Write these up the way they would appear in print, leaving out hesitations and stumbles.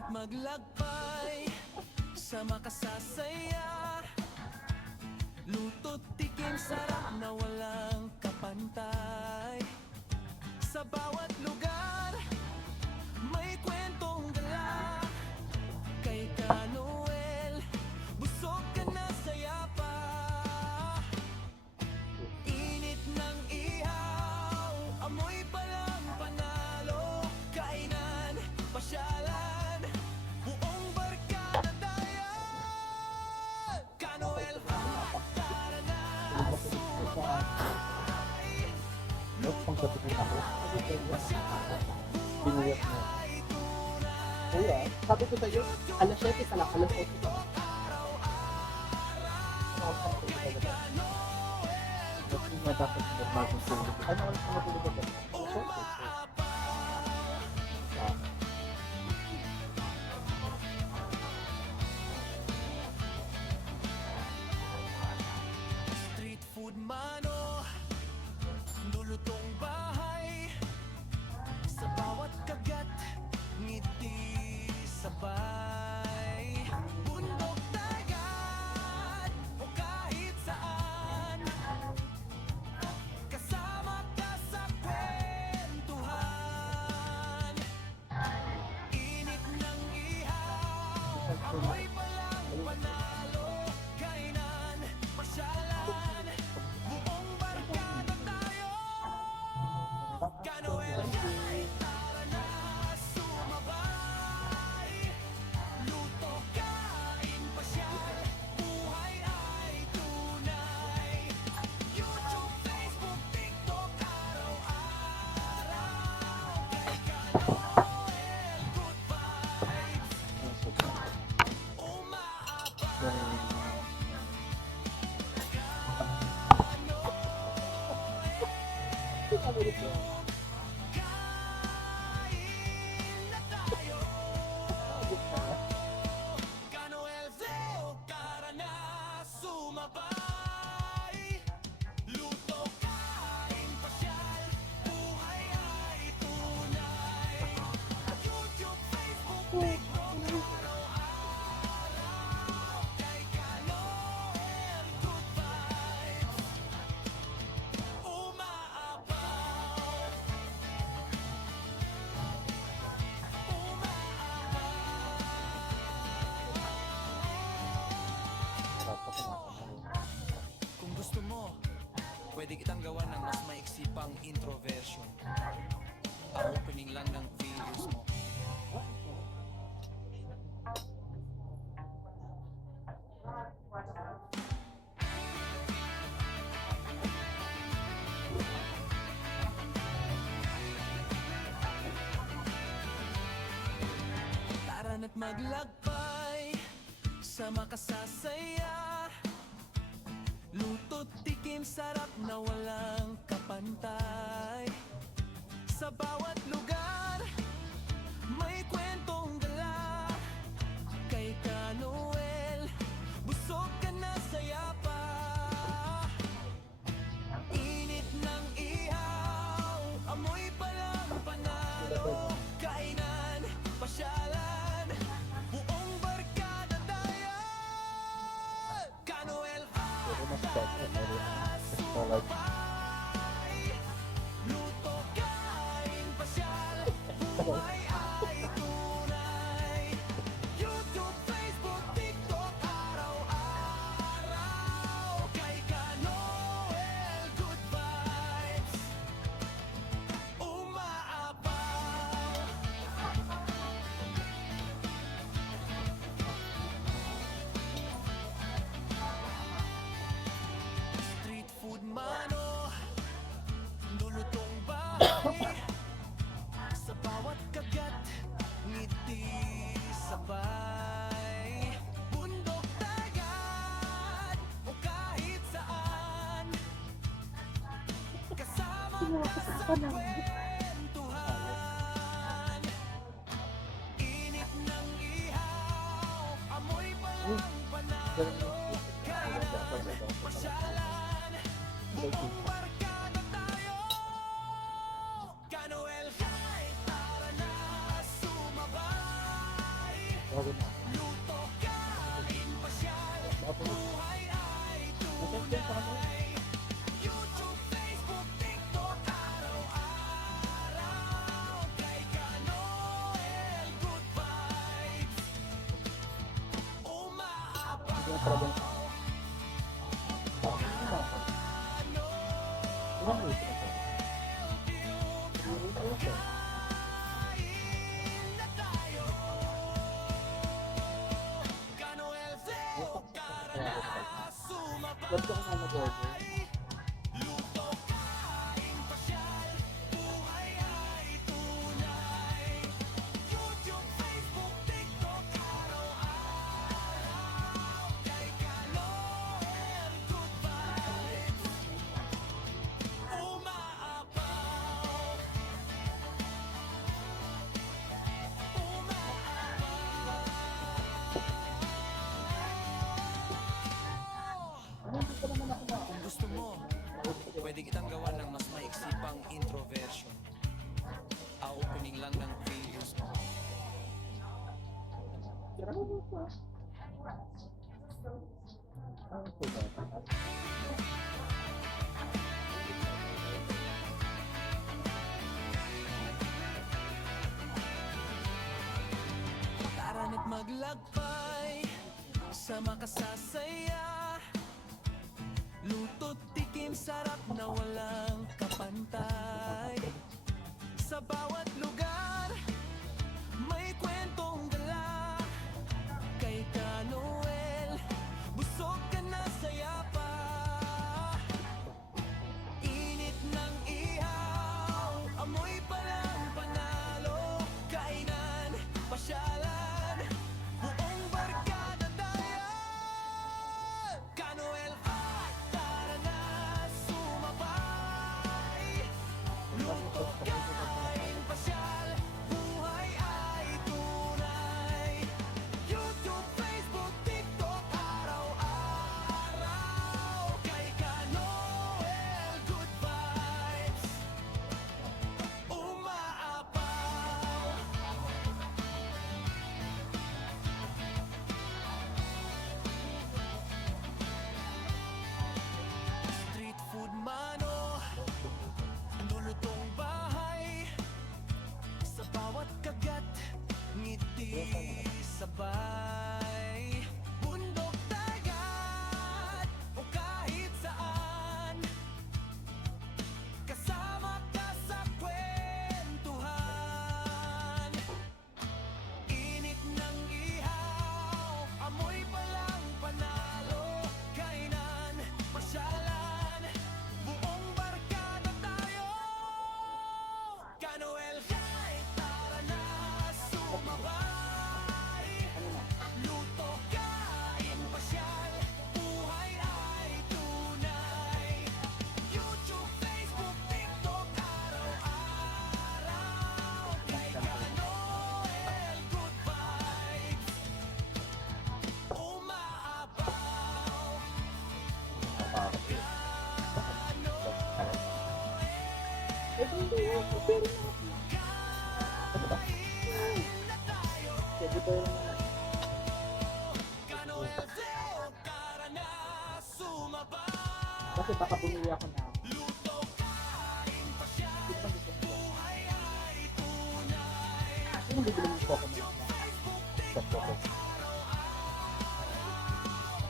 Tara't maglakbay sa makasasaya, luto't tikim sarap na walang kapantay. Sa bawat lugar may kwentong dala. Kay Kanoel, busog ka na saya pa. Init ng ihaw, amoy palang panalo. Kainan, pasyalan, buong barkada dayan. Kanoel, tara na sumabay. Pangkapitin ako. Pinuyat mo. Kuya, sabi ko sa'yo, alas 7 sa lang, alas 8 pa. Kasi nga dapat bagong tulog. Ano oras ka matulog ako? Street food mano, lulutong bahay. Sa bawat kagat, ngiti sabay. Bundok, dagat, o kahit saan, kasama ka sa kwentuhan. Init ng ihaw, amoy palang panalo. Kainan, pasyalan, buong barkada tayo. Kanoel, tara na sumabay. Luto, kain, pasyal, buhay ay tunay. YouTube, Facebook, TikTok, araw-araw. Kay Kanoel, good vibes, umaapaw. Kain na tayo. Kanoel Flow, tara na sumabay. Luto, kain, pasyal, buhay ay tunay. YouTube, Facebook, TikTok, araw-araw. Kay Kanoel, good vibes, umaapaw. Kung gusto mo, pwede kitang gawa ng mas maiksi pang intro version. Ang opening lang ng videos mo. Tara na't maglakbay sa makasasaya, luto't tikim sarap na walang kapantay. Sa bawat lugar may kwentong dala. Kay Kanoel, busog ka na saya pa. Init ng ihaw, amoy palang panalo. Kainan, pasyalan, buong barkada dayan. Kanoel, tara na sumabay. Luto, kain, pasyal, buhay ay tunay. YouTube, Facebook, TikTok, araw-araw. Kay Kanoel, good vibes, umaapaw. Street food mano, lulutong bahay. Sa bawat kagat, ngiti sabay. Bundok, dagat, o kahit saan, kasama ka sa kwentuhan. Init ng ihaw, amoy palang panalo. Kainan, pasyalan, buong barkada tayo. Kanoel, tara na sumabay. Bago na. Baka po. Masaya din sa kanila. Hindi na talaga yung parang hindi na ako. Ilang weeks na po? 3 weeks na po. Ba't ko na mag-order? Ano, hindi ko naman ako na. Kung gusto mo, pwede kitang gawa ng mas maiksi pang intro version. Opening lang ng videos mo. Tira ko dito. Ano po ba? Tara na't maglakbay, sama ka sasaya. Luto't tikim, sarap na walang kapantay. Sa bawat lugar, may kwentong dala. Kay Ka Noel, busog ka na saya pa. Init ng ihaw, amoy pa ng panalo. Kainan, pasyalan, buong barkada tayo. Ka Noel, tara na sumabay. Luto, kain, pasyal, buhay ay tunay. YouTube, Facebook, TikTok, araw-araw. Kay Ka Noel, good vibes, umaapaw. Street food mano, lulutong bahay. Sa bawat kagat, ngiti sabay. Bundok, dagat, o kahit saan, kasama ka sa kwentuhan. Init ng ihaw, amoy pa lang panalo. Kainan, pasyalan, buong barkada tayo. Ka Noel, kahit tara na sumabay. Luto, kain, pasyal, buhay ay tunay. YouTube, Facebook, TikTok, araw-araw. Kay Ka Noel, good vibes, umaapaw. Eh, hindi ako. Pero na ako. Ano ba? Pwede ba yung Ka Noel, tara na sumabay. kasi baka bumili ako na Luto, kain, pasyal, hindi ko gusto ko. buhay ay tunay. Ano bibili mo po ako na? Sa photo.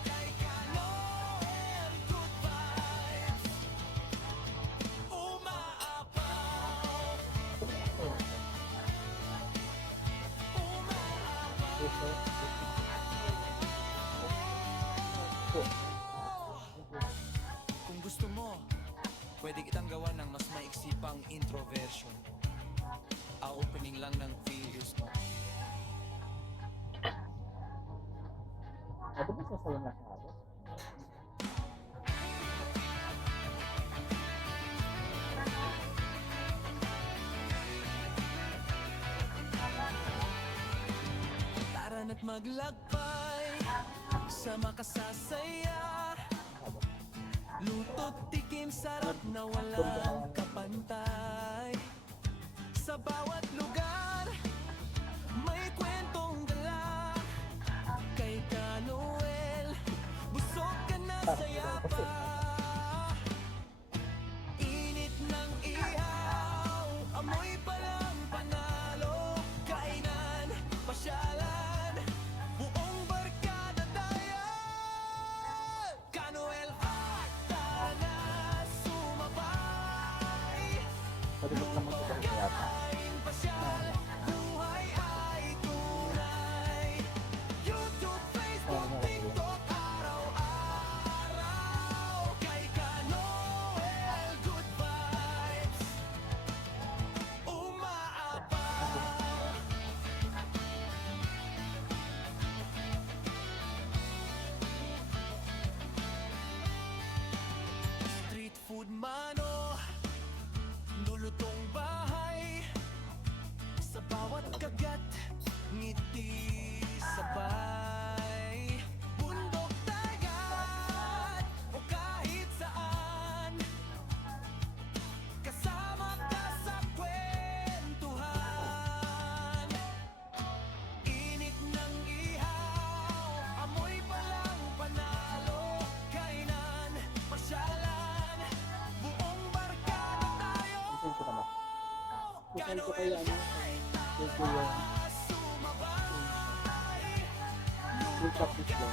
Kay Ka Noel, good vibes, umaapaw. Kung gusto mo, pwede kitang gawa ng mas maiksi pang intro version. Opening lang ng videos mo. Ano ba sasayaw na sa ako? Tara na't maglakbay, sama ka sasaya. Luto't tikim, sarap na walang kapantay. Sa bawat lugar, may kwentong dala. Maribot naman ko talaga yata. Oo, malaki yun. Street food mano, lulutong bahay, sa bawat kagat, ngiti sabay. Bundok, dagat, o kahit saan, kasama ka sa kwentuhan. Init ng ihaw, amoy palang panalo, kainan, pasyalan, buong barkada tayo. Send ko naman. Send ko kaya ano, send ko yung full practice lang.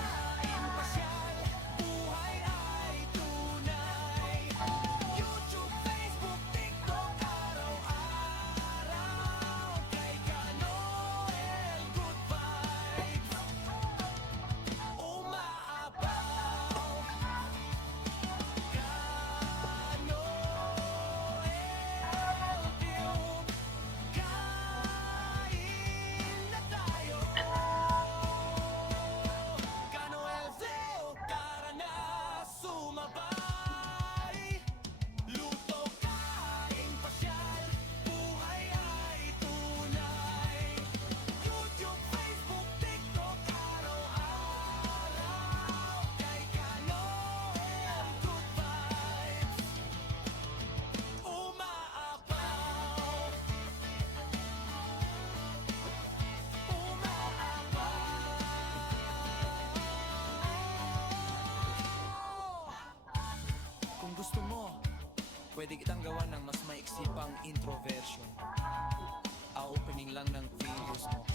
Buhay ay tunay. YouTube, Facebook, TikTok, araw-araw. Kay Kanoel, good vibes. Umaapaw. Kanoel, Tube. Kain na tayo. Kanoel, Tube, tara na sumabay. Luto, kain, pasyal, buhay ay tunay. YouTube, Facebook, TikTok, araw-araw. Kay Kanoel, good vibes. Umaapaw. Kung gusto mo, pwede kitang gawa ng mas maiksi pang intro version. A-opening lang ng videos mo.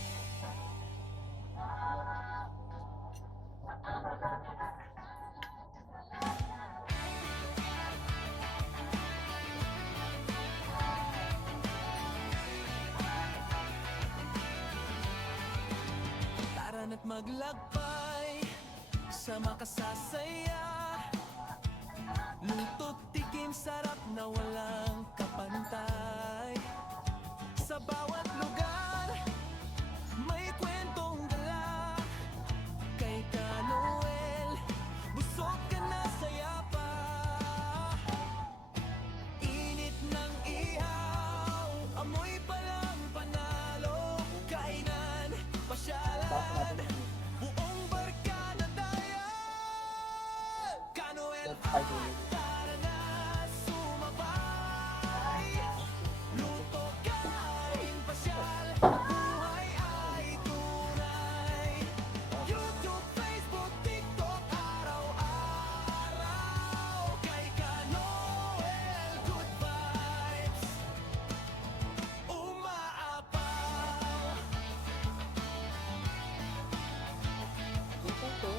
Tara na't maglakbay sa makasasaya. Luto't tikim, sarap na walang kapantay. Sa bawat lugar, may kwentong dala. Kay Kanoel, busog ka na saya pa. Init ng ihaw, amoy palang panalo. Kainan, pasyalan, buong barkada tayo. Kanoel, tara na sumabay. Luto, kain, pasyal, buhay ay tunay. YouTube, Facebook, TikTok, araw-araw. Kay Kanoel, good vibes. Umaapaw. Ito to.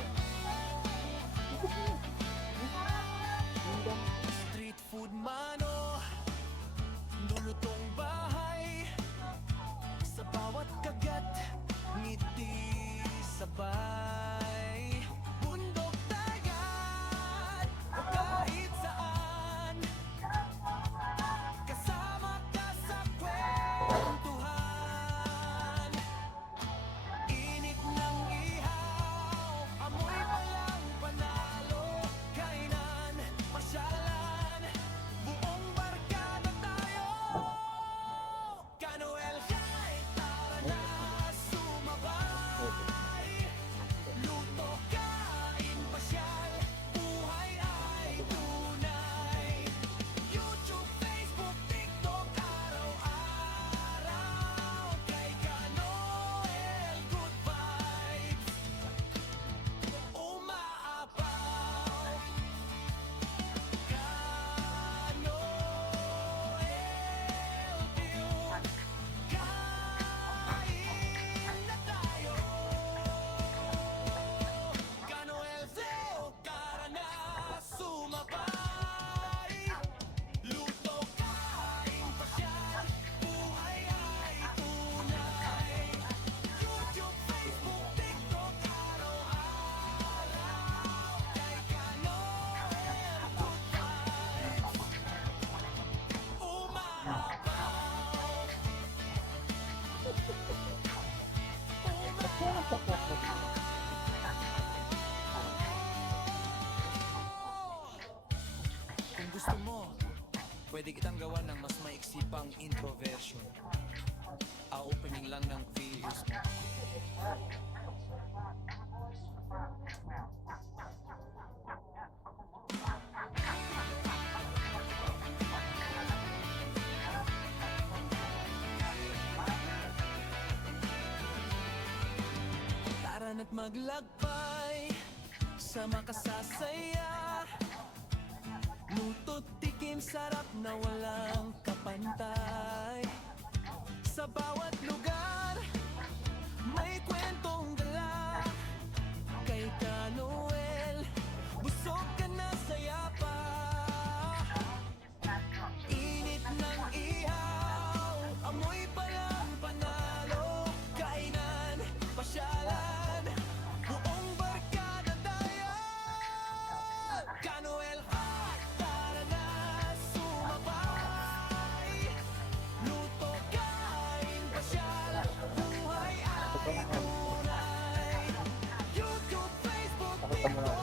gawa ng mas maiksi pang intro version. Opening lang ng videos mo. Tara na't maglakbay sa makasasaya. Luto't tikim sarap na walang kapantay. Sa bawat lugar may kwentong dala. Kay Ka Noel, busog ka na saya pa. Init ng ihaw, amoy pa lang panalo. Kainan, pasyalan, buong barkada tayo. Ka Noel, tara na sumabay. Luto, kain, pasyal, buhay ay tunay. YouTube, Facebook, TikTok,